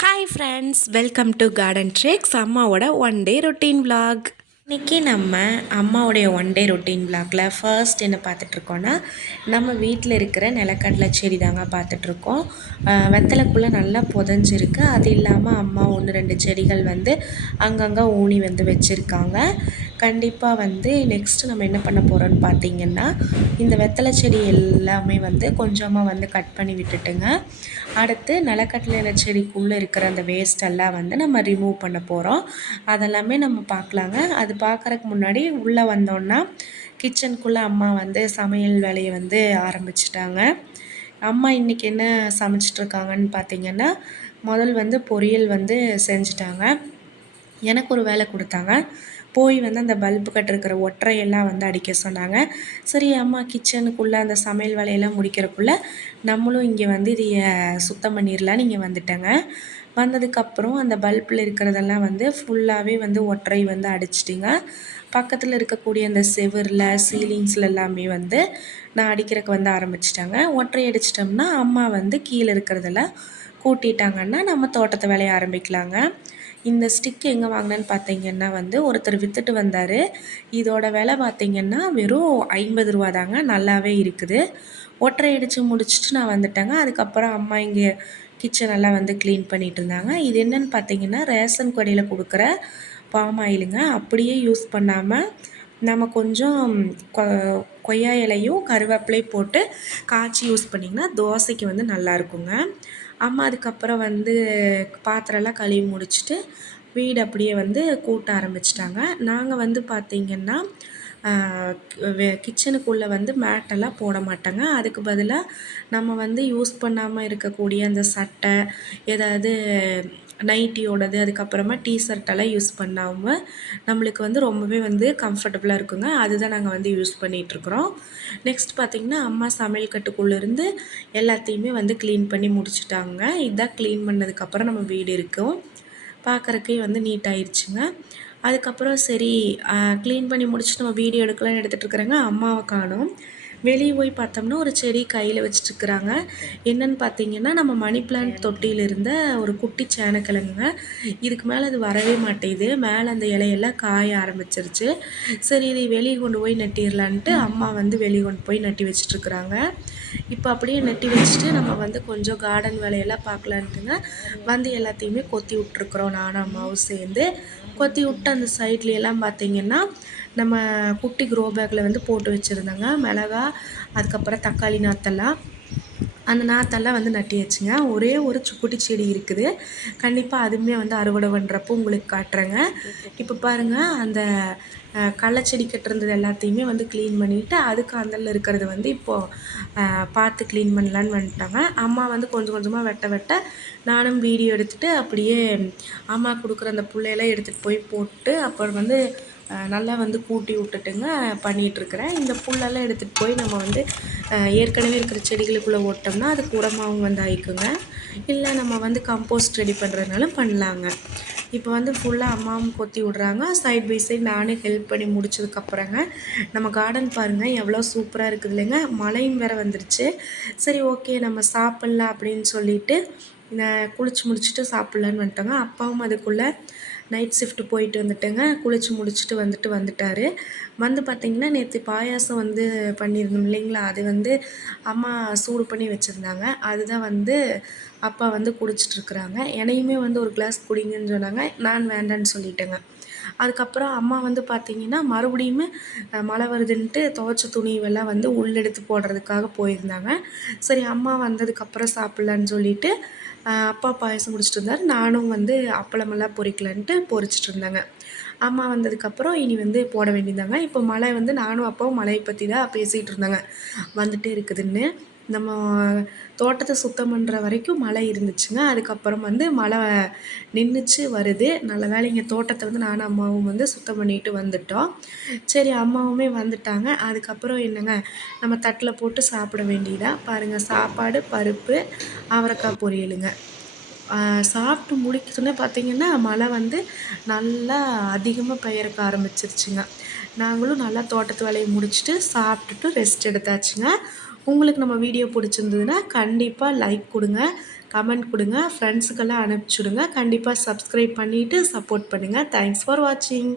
Hi friends welcome to garden tracks அம்மாவோட one day routine vlog. இன்றைக்கி நம்ம அம்மாவுடைய ஒன் டே ரொட்டீன் vlogல ஃபர்ஸ்ட் என்ன பார்த்துட்ருக்கோன்னா நம்ம வீட்டில் இருக்கிற நிலக்கடலை செடி தாங்க பார்த்துட்ருக்கோம். வெத்தலைக்குள்ளே நல்லா புதஞ்சிருக்கு. அது இல்லாமல் அம்மா ஒன்று ரெண்டு செடிகள் வந்து அங்கங்கே ஊனி வந்து வச்சுருக்காங்க. கண்டிப்பாக வந்து நெக்ஸ்ட்டு நம்ம என்ன பண்ண போகிறோம்னு பார்த்தீங்கன்னா இந்த வெத்தலை செடி எல்லாமே வந்து கொஞ்சமாக வந்து கட் பண்ணி விட்டுட்டுங்க. அடுத்து நிலக்கடலை செடிக்குள்ளே இருக்கிற அந்த வேஸ்டெல்லாம் வந்து நம்ம ரிமூவ் பண்ண போகிறோம் அதெல்லாமே நம்ம பார்க்கலாங்க அது பார்க்குறக்கு முன்னாடி உள்ளே வந்தோன்னா கிச்சனுக்குள்ளே அம்மா வந்து சமையல் வேலையை வந்து ஆரம்பிச்சிட்டாங்க. அம்மா இன்றைக்கி என்ன சமைச்சிட்ருக்காங்கன்னு பார்த்தீங்கன்னா முதல் வந்து பொரியல் வந்து செஞ்சிட்டாங்க. எனக்கு ஒரு வேலை கொடுத்தாங்க. போய் வந்து அந்த பல்பு கட்டிருக்கிற ஒற்றையெல்லாம் வந்து அடிக்க சொன்னாங்க. சரி அம்மா கிச்சனுக்குள்ளே அந்த சமையல் வேலையெல்லாம் முடிக்கிறக்குள்ளே நம்மளும் இங்கே வந்து இதைய சுத்தம் பண்ணிடலான்னு இங்கே வந்துட்டேங்க. வந்ததுக்கப்புறம் அந்த பல்பில் இருக்கிறதெல்லாம் வந்து ஃபுல்லாகவே வந்து ஒற்றை வந்து அடிச்சிட்டிங்க. பக்கத்தில் இருக்கக்கூடிய அந்த செவரில் சீலிங்ஸில் எல்லாமே வந்து நான் அடிக்கிறக்கு வந்து ஆரம்பிச்சிட்டாங்க. ஒற்றை அடிச்சிட்டோம்னா அம்மா வந்து கீழே இருக்கிறதெல்லாம் கூட்டிட்டாங்கன்னா நம்ம தோட்டத்தை வேலையை ஆரம்பிக்கலாங்க. இந்த ஸ்டிக் எங்கே வாங்கினேன்னு பார்த்தீங்கன்னா வந்து ஒருத்தர் விற்றுட்டு வந்தார். இதோட விலை பார்த்திங்கன்னா வெறும் ஐம்பது ரூபா தாங்க நல்லாவே இருக்குது. ஒற்றை அடித்து முடிச்சுட்டு நான் வந்துட்டேங்க. அதுக்கப்புறம் அம்மா இங்கே கிச்சனெல்லாம் வந்து க்ளீன் பண்ணிகிட்டு இருந்தாங்க. இது என்னென்னு பார்த்தீங்கன்னா ரேஷன் கடையில் கொடுக்குற பாம் ஆயிலுங்க. அப்படியே யூஸ் பண்ணாமல் நம்ம கொஞ்சம் கொ கொய்யா இலையும் கருவேப்பிலையும் போட்டு காய்ச்சி யூஸ் பண்ணிங்கன்னா தோசைக்கு வந்து நல்லா இருக்குங்க. அம்மா அதுக்கப்புறம் வந்து பாத்திரம்லாம் கழுவி முடிச்சுட்டு வீடு அப்படியே வந்து கூட்ட ஆரம்பிச்சிட்டாங்க. நாங்கள் வந்து பார்த்திங்கன்னா கிச்சனுக்குள்ளே வந்து மேட்டெல்லாம் போட மாட்டாங்க. அதுக்கு பதிலாக நம்ம வந்து யூஸ் பண்ணாமல் இருக்கக்கூடிய அந்த சட்டை ஏதாவது நைட்டியோடது அதுக்கப்புறமா டிஷர்ட்டெல்லாம் யூஸ் பண்ணாமல் நம்மளுக்கு வந்து ரொம்பவே வந்து கம்ஃபர்டபுளாக இருக்குங்க. அதுதான் நாங்கள் வந்து யூஸ் பண்ணிகிட்ருக்குறோம் நெக்ஸ்ட் பார்த்திங்கன்னா அம்மா சமையல் கட்டுக்குள்ளேருந்து எல்லாத்தையுமே வந்து க்ளீன் பண்ணி முடிச்சுட்டாங்க. இதான் க்ளீன் பண்ணதுக்கப்புறம் நம்ம வீடு இருக்கும் பார்க்குறக்கே வந்து நீட் ஆயிடுச்சுங்க அதுக்கப்புறம் சரி க்ளீன் பண்ணி முடிச்சுட்டு நம்ம வீடியோ எடுக்கலாம்னு எடுத்துகிட்டு இருக்கிறேங்க அம்மாவை காணும். வெளியே போய் பார்த்தோம்னா ஒரு செடி கையில் வச்சுட்டுருக்குறாங்க. என்னென்னு பார்த்தீங்கன்னா நம்ம மணி பிளான்ட் தொட்டியில் இருந்த ஒரு குட்டி சேனக்கிழங்குங்க இதுக்கு மேலே அது வரவே மாட்டேங்குது. மேலே அந்த இலையெல்லாம் காய ஆரம்பிச்சிருச்சு. சரி இதை வெளியே கொண்டு போய் நட்டிடலான்ட்டு அம்மா வந்து வெளியே கொண்டு போய் நட்டி வச்சுட்ருக்குறாங்க இப்போ அப்படியே நட்டி வச்சுட்டு நம்ம வந்து கொஞ்சம் கார்டன் வேலையெல்லாம் பார்க்கலான்ட்டுங்க வந்து எல்லாத்தையுமே கொத்தி விட்ருக்குறோம் நானும் அம்மாவும் சேர்ந்து. கொத்தி விட்டு அந்த சைட்லையெல்லாம் பார்த்திங்கன்னா நம்ம குட்டி க்ரோ பேக்கில் வந்து போட்டு வச்சுருந்தேங்க. மிளகா அதுக்கப்புறம் தக்காளி நாற்றெல்லாம் அந்த நாற்றெல்லாம் வந்து நட்டியாச்சுங்க. ஒரே ஒரு சுக்குட்டி செடி இருக்குது. கண்டிப்பாக அதுவுமே வந்து அறுவடை பண்ணுறப்போ உங்களுக்கு காட்டுறேங்க. இப்போ பாருங்கள் அந்த கள்ளச்செடி கட்டிருந்தது எல்லாத்தையுமே வந்து க்ளீன் பண்ணிவிட்டு அதுக்கு அந்தலில் இருக்கிறது வந்து இப்போது பார்த்து க்ளீன் பண்ணலான்னு வந்துட்டாங்க. அம்மா வந்து கொஞ்சம் கொஞ்சமாக வெட்ட வெட்ட நானும் வீடியோ எடுத்துகிட்டு அப்படியே அம்மா கொடுக்குற அந்த புள்ளையெல்லாம் எடுத்துகிட்டு போய் போட்டு அப்புறம் வந்து நல்லா வந்து கூட்டி விட்டுட்டுங்க பண்ணிகிட்ருக்குறேன் இந்த புல்லெல்லாம் எடுத்துகிட்டு போய் நம்ம வந்து ஏற்கனவே இருக்கிற செடிகளுக்குள்ளே ஓட்டோம்னா அது உரமாகவும் வந்து ஆயிக்குங்க. இல்லை நம்ம வந்து கம்போஸ்ட் ரெடி பண்ணுறதுனாலும் பண்ணலாங்க. இப்போ வந்து ஃபுல்லாக அம்மாவும் கொத்தி விட்றாங்க. சைட் பை சைட் நானே ஹெல்ப் பண்ணி முடிச்சதுக்கப்புறங்க நம்ம கார்டன் பாருங்கள் எவ்வளோ சூப்பராக இருக்குது இல்லைங்க. மழையும் வேறு வந்துருச்சு. சரி ஓகே நம்ம சாப்பிட்லாம் அப்படின்னு சொல்லிட்டு குளிச்சு முடிச்சுட்டு சாப்பிட்லான்னு வந்துட்டோங்க. அப்பாவும் அதுக்குள்ளே நைட் ஷிஃப்ட் போயிட்டு வந்துட்டேங்க. குளிச்சு முடிச்சுட்டு வந்துட்டு வந்துட்டார். வந்து பார்த்திங்கன்னா நேற்று பாயாசம் வந்து பண்ணியிருந்தோம் இல்லைங்களா? அது வந்து அம்மா சூடு பண்ணி வச்சுருந்தாங்க. அதுதான் வந்து அப்பா வந்து குடிச்சிட்ருக்குறாங்க. என்னையுமே வந்து ஒரு கிளாஸ் குடிங்கன்னு சொன்னாங்க. நான் வேண்டான்னு சொல்லிட்டேங்க. அதுக்கப்புறம் அம்மா வந்து பார்த்திங்கன்னா மறுபடியுமே மழை வருதுன்ட்டு துவைச்ச துணிவெல்லாம் வந்து உள்ளெடுத்து போடுறதுக்காக போயிருந்தாங்க. சரி அம்மா வந்ததுக்கப்புறம் சாப்பிட்லான்னு சொல்லிட்டு அப்பா பாயசம் குடிச்சிட்டு இருந்தார் நானும் வந்து அப்பளமெல்லாம் பொறிக்கலான்ட்டு பொறிச்சிட்டு இருந்தாங்க அம்மா வந்ததுக்கப்புறம் இனி வந்து போட வேண்டியிருந்தாங்க இப்போ மழை வந்து நானும் அப்பாவும் மழையை பற்றி தான் பேசிகிட்டு இருந்தாங்க வந்துகிட்டே இருக்குதுன்னு. நம்ம தோட்டத்தை சுத்தம் பண்ணுற வரைக்கும் மழை இருந்துச்சுங்க. அதுக்கப்புறம் வந்து மழை நின்றுச்சு வருது. நல்ல வேலை இங்கே தோட்டத்தை வந்து நானும் அம்மாவும் வந்து சுத்தம் பண்ணிட்டு வந்துட்டோம். சரி அம்மாவுமே வந்துட்டாங்க. அதுக்கப்புறம் என்னங்க நம்ம தட்டில் போட்டு சாப்பிட வேண்டியதாக பாருங்கள் சாப்பாடு பருப்பு அவரைக்காய் பொரியலுங்க. சாப்பிட்டு முடிக்கிறதுனே பார்த்திங்கன்னா மழை வந்து நல்லா அதிகமாக பெயர்க்க ஆரம்பிச்சிருச்சுங்க. நாங்களும் நல்லா தோட்டத்து வேலையை முடிச்சுட்டு சாப்பிட்டுட்டு ரெஸ்ட் எடுத்தாச்சுங்க. உங்களுக்கு நம்ம வீடியோ பிடிச்சிருந்ததுன்னா கண்டிப்பாக லைக் கொடுங்க கமெண்ட் கொடுங்க ஃப்ரெண்ட்ஸுக்கெல்லாம் அனுப்பிச்சுடுங்க. கண்டிப்பாக சப்ஸ்கிரைப் பண்ணிவிட்டு சப்போர்ட் பண்ணுங்கள் தேங்க்ஸ் ஃபார் வாட்சிங்